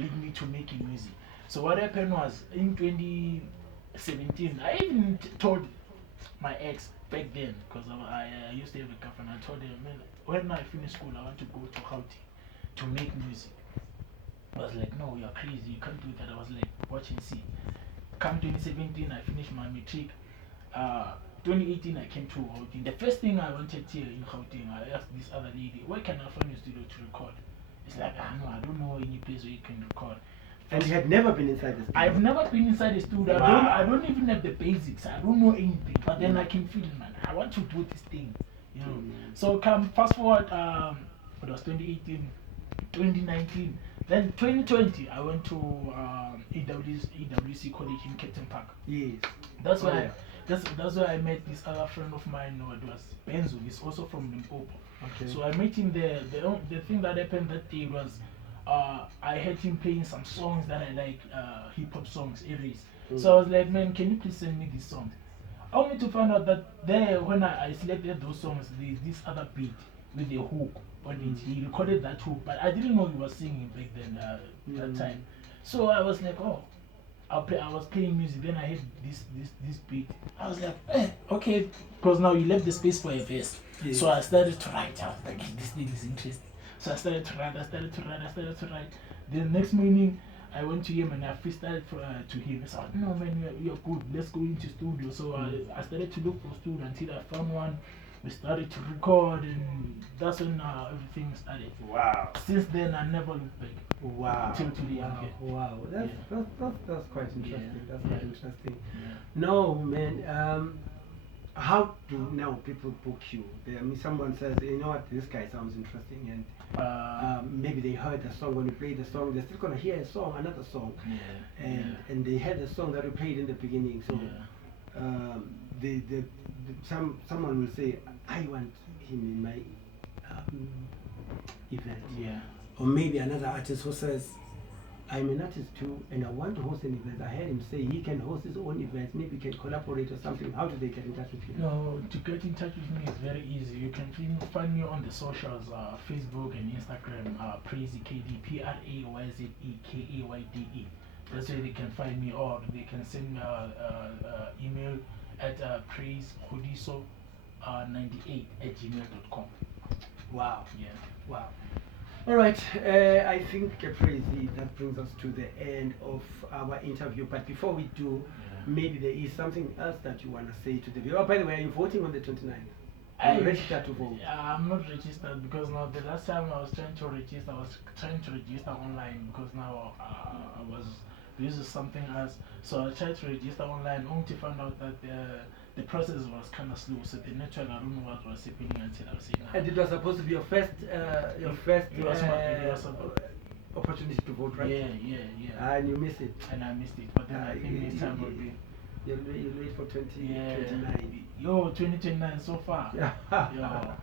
lead me to making music. So what happened was in 2017, I even told my ex back then, because I used to have a girlfriend. I told her, man, when I finish school, I want to go to Gauteng to make music. I was like, no, you're crazy, you can't do that. I was like, watch and see. Come 2017, I finished my matric. 2018, I came to Gauteng. The first thing I wanted here in Gauteng, I asked this other lady, where can I find a studio to record? It's like, no, I don't know any place where you can record. And you had never been inside the studio? I've never been inside the studio. Wow. I don't even have the basics. I don't know anything. But then I can feel it, man. I want to do this thing, you know. So come fast forward. It was 2018, 2019, then 2020. I went to EWC College in Captain Park. Yes. That's where that's where I met this other friend of mine. No, it was Benzo. He's also from Limpopo. Okay. So I met him there. The thing that happened that day was, I had him playing some songs that I like, hip hop songs, Aries. So I was like, man, can you please send me these songs? Only to find out that there, when I selected those songs, there's this other beat with a hook on it. He recorded that hook, but I didn't know he was singing back then, that time. So I was like, oh, I was playing music, then I heard this beat. I was like, okay, because now you left the space for a verse. Yes. So I started to write. I was like, this thing is interesting. So I started to write. The next morning, I went to him and I freestyled to him. I said, no man, you're good, let's go into studio. So I started to look for studio until I found one. We started to record, and that's when everything started. Wow. Since then, I never looked back. Wow. Until today, wow. That's quite interesting. That's quite interesting. Yeah. No, man. How do now people book you? I mean, someone says, you know what, this guy sounds interesting, and maybe they heard the song. When you play the song, they're still gonna hear a song, another song, and they heard the song that we played in the beginning. So, someone will say, I want him in my event. Yeah. Or maybe another artist who says, I'm an artist too, and I want to host an event. I heard him say he can host his own events. Maybe he can collaborate or something. How do they get in touch with you? No, to get in touch with me is very easy. You can find me on the socials, Facebook and Instagram, Prayze Kayde, PRAYZE That's where they can find me, or they can send me email at prayzekodiso98@gmail.com. Wow. Yeah. Wow. All right. I think, Prayze, that brings us to the end of our interview. But before we do, maybe there is something else that you want to say to the viewer. Oh, by the way, are you voting on the 29th? Are you registered to vote? I'm not registered because now the last time I was trying to register, online because now I was using something else. So I tried to register online only to find out that the process was kind of slow. So the network, I don't know what was happening until I was saying. And it was supposed to be your first opportunity to vote, right? Yeah. And you missed it. And I missed it, but then I think this time will be. You'll wait for 2029. Yo, 2029 so far. Yeah. Yo.